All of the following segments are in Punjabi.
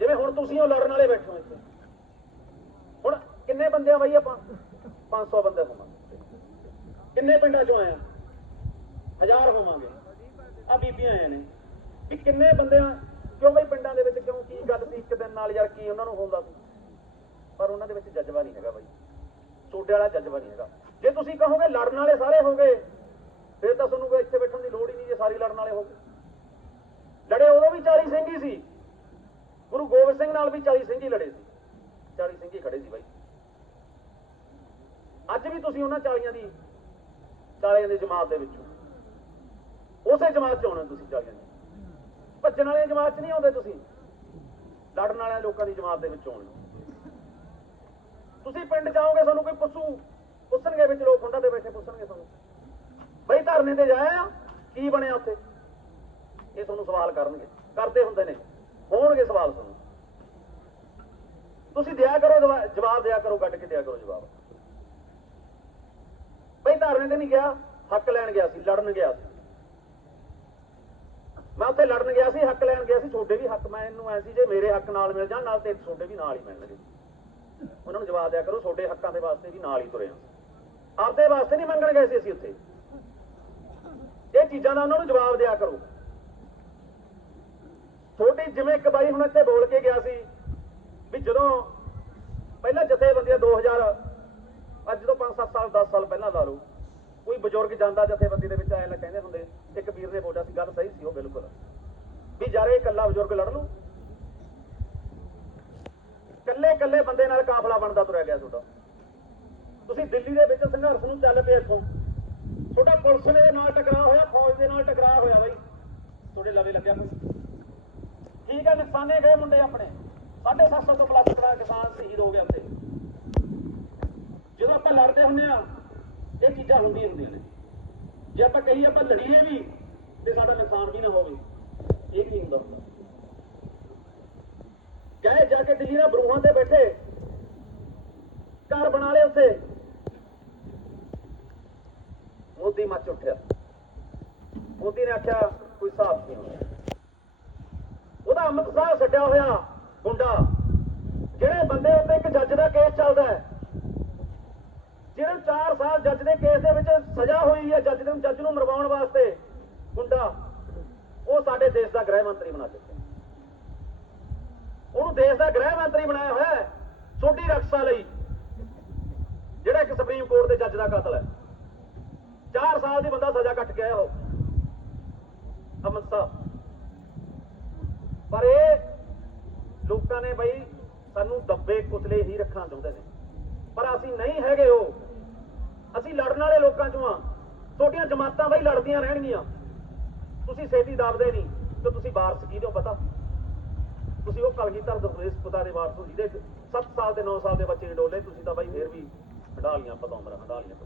ਜਿਵੇਂ ਹੁਣ ਤੁਸੀਂ ਉਹ ਲੜਨ ਵਾਲੇ ਬੈਠੇ ਹੋ ਇੱਥੇ। ਹੁਣ ਕਿੰਨੇ ਬੰਦੇ ਆ ਬਾਈ ਆਪਾਂ? 500 ਬੰਦੇ ਹੋਵਾਂਗੇ। ਕਿੰਨੇ ਪਿੰਡਾਂ ਚੋਂ ਆਏ ਆ? ਹਜ਼ਾਰ ਹੋਵਾਂਗੇ। ਆ ਬੀਬੀਆਂ ਆਏ ਨੇ। ਵੀ ਕਿੰਨੇ ਬੰਦੇ ਆ? ਕਿਉਂ ਬਈ ਪਿੰਡਾਂ ਦੇ ਵਿੱਚ ਕਿਉਂ? ਕੀ ਗੱਲ ਸੀ ਇੱਕ ਦਿਨ ਨਾਲ ਯਾਰ ਕੀ ਉਹਨਾਂ ਨੂੰ ਹੁੰਦਾ ਸੀ? ਪਰ ਉਹਨਾਂ ਦੇ ਵਿੱਚ ਜਜ਼ਬਾ ਨਹੀਂ ਹੈਗਾ ਬਾਈ। ਸੋਡੇ ਵਾਲਾ ਜਜ਼ਬਾ ਨਹੀਂ ਹੈਗਾ। ਜੇ ਤੁਸੀਂ ਕਹੋਗੇ ਲੜਨ ਵਾਲੇ ਸਾਰੇ ਹੋਗੇ ਫਿਰ ਤਾਂ ਤੁਹਾਨੂੰ ਕੋਈ ਇੱਥੇ ਬੈਠਣ ਦੀ ਲੋੜ ਹੀ ਨਹੀਂ ਜੇ ਸਾਰੇ ਲੜਨ ਵਾਲੇ ਹੋਗੇ ਲੜੇ ਉਦੋਂ ਵੀ 40 ਸਿੰਘ ਹੀ ਸੀ। ਗੋਬਿੰਦ ਸਿੰਘ ਨਾਲ ਵੀ 40 ਸਿੰਘ ਹੀ ਲੜੇ ਸੀ। 40 ਸਿੰਘ ਖੜੇ ਸੀ ਬਾਈ। ਅੱਜ ਵੀ ਤੁਸੀਂ ਉਹਨਾਂ 40 ਦੀ 40 ਦੀ ਜਮਾਤ ਦੇ ਵਿੱਚੋਂ। ਉਸੇ ਜਮਾਤ ਚ ਆਉਣਾ ਤੁਸੀਂ 40 ਦੀ। ਭੱਜਣ ਵਾਲੇ ਜਮਾਤ ਚ ਨਹੀਂ ਆਉਂਦੇ ਤੁਸੀਂ। ਲੜਨ ਵਾਲਿਆਂ ਲੋਕਾਂ ਦੀ ਜਮਾਤ ਦੇ ਵਿੱਚ ਆਉਣੇ। ਤੁਸੀਂ ਪਿੰਡ ਜਾਓਗੇ ਤੁਹਾਨੂੰ ਕੋਈ ਪੁੱਛੂ। ਪੁੱਛਣਗੇ ਵਿੱਚ ਲੋਕ ਹੁੰਦਾ ਦੇ ਬੈਠੇ ਪੁੱਛਣਗੇ ਤੁਹਾਨੂੰ। ਬਈ ਧਰਨੇ ਤੇ ਜਾਇਆ ਕੀ ਬਣਿਆ ਉੱਥੇ? ਇਹ ਤੁਹਾਨੂੰ ਸਵਾਲ ਕਰਨਗੇ। ਕਰਦੇ ਹੁੰਦੇ ਨੇ। ਹੋਣਗੇ ਸਵਾਲ ਤੁਹਾਨੂੰ। ਤੁਸੀਂ ਦਿਆ ਕਰੋ, ਜਵਾ- ਜਵਾਬ ਦਿਆ ਕਰੋ ਕੱਢ ਕੇ ਦਿਆ ਕਰੋ ਜਵਾਬ। ਬਈ ਧਰਨੇ ਤੇ ਨਹੀਂ ਗਿਆ, ਹੱਕ ਲੈਣ ਗਿਆ ਸੀ, ਲੜਨ ਗਿਆ ਸੀ। ਮੈਂ ਉੱਥੇ ਲੜਨ ਗਿਆ ਸੀ, ਹੱਕ ਲੈਣ ਗਿਆ ਸੀ, ਤੁਹਾਡੇ ਵੀ ਹੱਕ, ਮੈਂ ਇਹਨੂੰ ਐ ਸੀ ਜੇ ਮੇਰੇ ਹੱਕ ਨਾਲ ਮਿਲ ਜਾਣ, ਨਾਲ ਤੇ ਤੁਹਾਡੇ ਵੀ ਨਾਲ ਹੀ ਮਿਲਣਗੇ। ਉਹਨਾਂ ਨੂੰ ਜਵਾਬ ਦਿਆ ਕਰੋ, ਤੁਹਾਡੇ ਹੱਕਾਂ ਦੇ ਵਾਸਤੇ ਵੀ ਨਾਲ ਹੀ ਤੁਰੇ ਹਾਂ। ਆਪਦੇ ਵਾਸਤੇ ਨਹੀਂ ਮੰਗਣ ਗਏ ਸੀ ਅਸੀਂ ਉੱਥੇ। ਇਹ ਚੀਜ਼ਾਂ ਦਾ ਉਹਨਾਂ ਨੂੰ ਜਵਾਬ ਦਿਆ ਕਰੋ। ਛੋਟੀ ਜਿਵੇਂ ਇੱਕ ਬਾਈ ਹੁਣ ਇੱਥੇ ਬੋਲ ਕੇ ਗਿਆ ਸੀ ਵੀ ਜਦੋਂ ਪਹਿਲਾਂ ਜਥੇਬੰਦੀਆਂ 2000 ਅੱਜ ਤੋਂ 5-7 ਸਾਲ 10 ਸਾਲ ਪਹਿਲਾਂ ਲਾ ਲਓ, ਕੋਈ ਬਜ਼ੁਰਗ ਜਾਂਦਾ ਜਥੇਬੰਦੀ ਦੇ ਵਿੱਚ ਆਇਆ ਕਹਿੰਦੇ ਹੁੰਦੇ, ਇੱਕ ਵੀਰ ਨੇ ਬੋਲਿਆ ਸੀ, ਗੱਲ ਸਹੀ ਸੀ ਉਹ ਬਿਲਕੁਲ। ਵੀ ਯਾਰ ਇਹ ਇਕੱਲਾ ਬਜ਼ੁਰਗ ਲੜ ਲੂ ਇਕੱਲੇ ਇਕੱਲੇ ਬੰਦੇ ਨਾਲ ਕਾਫਲਾ ਬਣਦਾ ਤੁਰਿਆ ਗਿਆ ਤੁਹਾਡਾ। ਤੁਸੀਂ ਦਿੱਲੀ ਦੇ ਵਿੱਚ ਸੰਘਰਸ਼ ਨੂੰ ਚੱਲ ਪਏ ਇੱਥੋਂ। ਤੁਹਾਡਾ ਪੁਲਿਸ ਦੇ ਨਾਲ ਟਕਰਾਅ ਹੋਇਆ, ਫੌਜ ਦੇ ਨਾਲ ਟਕਰਾਅ ਹੋਇਆ ਬਾਈ। ਤੁਹਾਡੇ ਲਵੇ ਲੱਗਿਆ ਕੋਈ। ਠੀਕ ਹੈ ਨੁਕਸਾਨੇ ਗਏ ਮੁੰਡੇ ਆਪਣੇ। 750 ਤੋਂ ਪਲੱਸ ਕਰਾ ਕਿਸਾਨ ਸ਼ਹੀਦ ਹੋ ਗਿਆ ਉੱਥੇ। ਜਦੋਂ ਆਪਾਂ ਲੜਦੇ ਹੁੰਦੇ ਆ ਇਹ ਚੀਜ਼ਾਂ ਹੁੰਦੀਆਂ ਹੁੰਦੀਆਂ ਨੇ। ਜੇ ਆਪਾਂ ਕਹੀਏ ਆਪਾਂ ਲੜੀਏ ਵੀ, ਤੇ ਸਾਡਾ ਨੁਕਸਾਨ ਵੀ ਨਾ ਹੋਵੇ। ਇਹ ਕੀ ਹੁੰਦਾ ਹੁੰਦਾ? ਗਏ ਜਾ ਕੇ ਦਿੱਲੀ ਦੇ ਬਰੂਹਾਂ ਤੇ ਬੈਠੇ, ਘਰ ਬਣਾ ਲਏ ਉੱਥੇ। ਮੋਦੀ ਮੱਚ ਉੱਠਿਆ। ਮੋਦੀ ਨੇ ਆਖਿਆ, ਕੋਈ ਹਿਸਾਬ ਨਹੀਂ ਉਹਦਾ ਅਮਿਤ ਸਾਹਿਬ ਛੱਡਿਆ ਹੋਇਆ। ਗੁੰਡਾ ਜਿਹੜੇ ਬੰਦੇ ਉੱਤੇ ਇੱਕ ਜੱਜ ਦਾ ਕੇਸ ਚੱਲਦਾ ਹੈ, ਜਿਹਨੂੰ 4 ਸਾਲ ਜੱਜ ਦੇ ਕੇਸ ਦੇ ਵਿੱਚ ਸਜ਼ਾ ਹੋਈ ਹੈ ਜੱਜ ਨੂੰ ਜੱਜ ਨੂੰ ਮਰਵਾਉਣ ਵਾਸਤੇ ਗੁੰਡਾ ਉਹ ਸਾਡੇ ਦੇਸ਼ ਦਾ ਗ੍ਰਹਿ ਮੰਤਰੀ ਬਣਾ ਦਿੱਤਾ। ਉਹਨੂੰ ਦੇਸ਼ ਦਾ ਗ੍ਰਹਿ ਮੰਤਰੀ ਬਣਾਇਆ ਹੋਇਆ ਹੈ, ਛੋਟੀ ਰਕਸ਼ਾ ਲਈ, ਜਿਹੜਾ ਇੱਕ ਸੁਪਰੀਮ ਕੋਰਟ ਦੇ ਜੱਜ ਦਾ ਕਤਲ ਹੈ। 4 ਸਾਲ ਦੀ ਬੰਦਾ ਸਜ਼ਾ ਕੱਟ ਕੇ ਉਹ ਅਮਿਤ ਸਾਹਿਬ। ਪਰ ਇਹ ਲੋਕਾਂ ਨੇ ਬਈ ਸਾਨੂੰ ਦੱਬੇ ਕੁਤਲੇ ਹੀ ਰੱਖਣਾ ਚਾਹੁੰਦੇ ਨੇ। ਪਰ ਅਸੀਂ ਨਹੀਂ ਹੈਗੇ ਉਹ। ਅਸੀਂ ਲੜਨ ਵਾਲੇ ਲੋਕਾਂ ਚੋਂ ਆ। ਤੁਹਾਡੀਆਂ ਜਮਾਤਾਂ ਬਈ ਲੜਦੀਆਂ ਰਹਿਣਗੀਆਂ। ਤੁਸੀਂ ਛੇਤੀ ਦੱਬਦੇ ਨਹੀਂ, ਤੇ ਤੁਸੀਂ ਵਾਰਸ ਕੀ ਹੋ ਪਤਾ? ਤੁਸੀਂ ਉਹ ਕਲਗੀਧਰ ਦਰਵੇਸ਼ ਪੁੱਤਾ ਦੇ ਵਾਰਸ ਹੋ ਜਿਹਦੇ 7 ਸਾਲ ਦੇ 9 ਸਾਲ ਦੇ ਬੱਚੇ ਨੇ ਡੋਲੇ, ਤੁਸੀਂ ਤਾਂ ਬਾਈ ਫੇਰ ਵੀ ਹੰਡਾ ਲੀਆਂ ਪਤਾ ਉਮਰਾਂ ਹੰਡਾ ਲੀਆਂ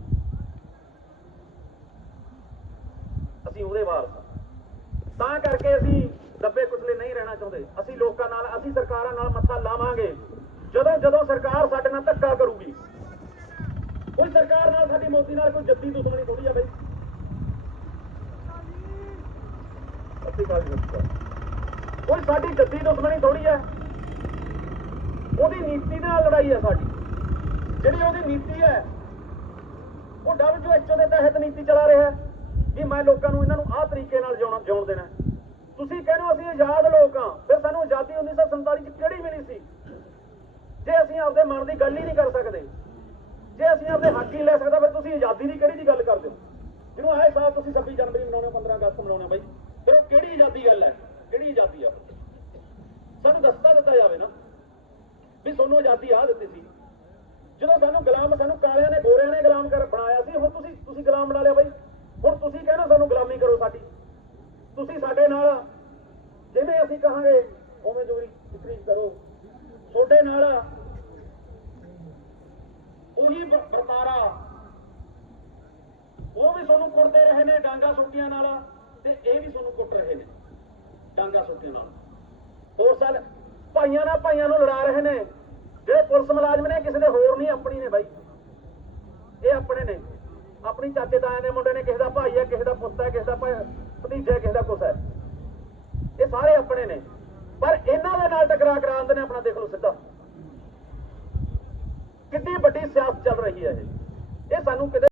ਅਸੀਂ ਉਹਦੇ ਵਾਰਸ ਤਾਂ ਕਰਕੇ ਅਸੀਂ ਦੱਬੇ ਕੁਚਲੇ ਨਹੀਂ ਰਹਿਣਾ ਚਾਹੁੰਦੇ। ਅਸੀਂ ਲੋਕਾਂ ਨਾਲ, ਅਸੀਂ ਸਰਕਾਰਾਂ ਨਾਲ ਮੱਥਾ ਲਾਵਾਂਗੇ। ਜਦੋਂ ਜਦੋਂ ਸਰਕਾਰ ਸਾਡੇ ਨਾਲ ਧੱਕਾ ਕਰੂਗੀ। ਕੋਈ ਸਰਕਾਰ ਨਾਲ, ਸਾਡੀ ਮੋਦੀ ਨਾਲ ਕੋਈ ਜੱਦੀ ਦੁਸ਼ਮਣੀ ਥੋੜੀ ਆ ਬਈ। ਅਸੀਂ ਗੱਲ ਕੋਈ ਸਾਡੀ ਜੱਦੀ ਦੁਸ਼ਮਣੀ ਥੋੜੀ ਆ। ਉਹਦੀ ਨੀਤੀ ਨਾਲ ਲੜਾਈ ਆ ਸਾਡੀ। ਜਿਹੜੀ ਉਹਦੀ ਨੀਤੀ ਹੈ, ਉਹ WHO ਦੇ ਤਹਿਤ ਨੀਤੀ ਚਲਾ ਰਿਹਾ ਵੀ ਮੈਂ ਲੋਕਾਂ ਨੂੰ ਇਹਨਾਂ ਨੂੰ ਆਹ ਤਰੀਕੇ ਨਾਲ ਜਿਉਣਾ ਜਿਉਣ ਦੇਣਾ ਤੁਸੀਂ ਕਹਿੰਦੇ ਹੋ ਅਸੀਂ ਆਜ਼ਾਦ ਲੋਕ ਹਾਂ। ਫਿਰ ਸਾਨੂੰ ਆਜ਼ਾਦੀ 1947 ਚ ਕਿਹੜੀ ਮਿਲੀ ਸੀ? ਜੇ ਅਸੀਂ ਆਪਦੇ ਮਨ ਦੀ ਗੱਲ ਹੀ ਨਹੀਂ ਕਰ ਸਕਦੇ, ਜੇ ਅਸੀਂ ਆਪਦੇ ਹੱਕ ਹੀ ਲੈ ਸਕਦਾ, ਫਿਰ ਤੁਸੀਂ ਆਜ਼ਾਦੀ ਦੀ ਕਿਹੜੀ ਦੀ ਗੱਲ ਕਰਦੇ ਹੋ? ਜਿਹਨੂੰ ਆਏ ਸਾਲ ਤੁਸੀਂ 26 ਜਨਵਰੀ ਮਨਾਉਣਾ 15 ਅਗਸਤ ਮਨਾਉਣਾ ਬਾਈ, ਫਿਰ ਉਹ ਕਿਹੜੀ ਆਜ਼ਾਦੀ ਗੱਲ ਹੈ? ਕਿਹੜੀ ਆਜ਼ਾਦੀ ਆ? ਸਾਨੂੰ ਦੱਸਤਾ ਦਿੱਤਾ ਜਾਵੇ ਨਾ ਵੀ ਤੁਹਾਨੂੰ ਆਜ਼ਾਦੀ ਆ ਦਿੱਤੀ ਸੀ। ਜਦੋਂ ਸਾਨੂੰ ਗੁਲਾਮ, ਸਾਨੂੰ ਕਾਲਿਆਂ ਨੇ, ਗੋਰਿਆਂ ਨੇ ਗੁਲਾਮ ਕਰ ਬਣਾਇਆ ਸੀ, ਹੁਣ ਤੁਸੀਂ ਤੁਸੀਂ ਗੁਲਾਮ ਬਣਾ ਲਿਆ ਬਾਈ ਹੁਣ ਤੁਸੀਂ ਕਹਿੰਦੇ ਸਾਨੂੰ ਗੁਲਾਮੀ ਕਰੋ ਸਾਡੀ ਤੁਸੀਂ ਸਾਡੇ ਨਾਲ ਜਿਵੇਂ ਅਸੀਂ ਕਹਾਂਗੇ, ਉਵੇਂ ਜੋਰੀ ਇਤਰੀ ਕਰੋ। ਤੁਹਾਡੇ ਨਾਲ ਉਹੀ ਵਰਤਾਰਾ ਉਹ ਵੀ ਤੁਹਾਨੂੰ ਕੁੱਟਦੇ ਰਹੇ ਨੇ, ਡਾਂਗਾ ਸੁੱਟੀਆਂ ਨਾਲ। ਤੇ ਇਹ ਵੀ ਤੁਹਾਨੂੰ ਕੁੱਟ ਰਹੇ ਨੇ, ਡਾਂਗਾ ਸੁੱਟੀਆਂ ਨਾਲ। ਹੋਰ ਸਾਲ ਭਾਈਆਂ ਨਾਲ ਭਾਈਆਂ ਨੂੰ ਲੜਾ ਰਹੇ ਨੇ। ਜਿਹੜੇ ਪੁਲਿਸ ਮੁਲਾਜ਼ਮ ਨੇ, ਕਿਸੇ ਦੇ ਹੋਰ ਨਹੀਂ, ਆਪਣੀ ਨੇ ਬਾਈ। ਇਹ ਆਪਣੇ ਨੇ। ਆਪਣੀ ਚਾਚੇ ਤਾਏ ਦੇ ਮੁੰਡੇ ਨੇ, ਕਿਸੇ ਦਾ ਭਾਈ ਹੈ ਕਿਸੇ ਦਾ ਪੁੱਤ ਹੈ ਕਿਸੇ ਦਾ ਭਤੀਜਾ ਕਿਸੇ ਦਾ ਕੁਛ ਹੈ ਸਾਰੇ ਆਪਣੇ ਨੇ। ਪਰ ਇਹਨਾਂ ਦੇ ਨਾਲ ਟਕਰਾ ਕਰਾ ਦਿੰਦੇ ਨੇ ਆਪਣਾ, ਦੇਖ ਲਓ ਸਿੱਧਾ। ਕਿੰਨੀ ਵੱਡੀ ਸਿਆਸਤ ਚੱਲ ਰਹੀ ਹੈ ਇਹ। ਇਹ ਸਾਨੂੰ ਕਿਤੇ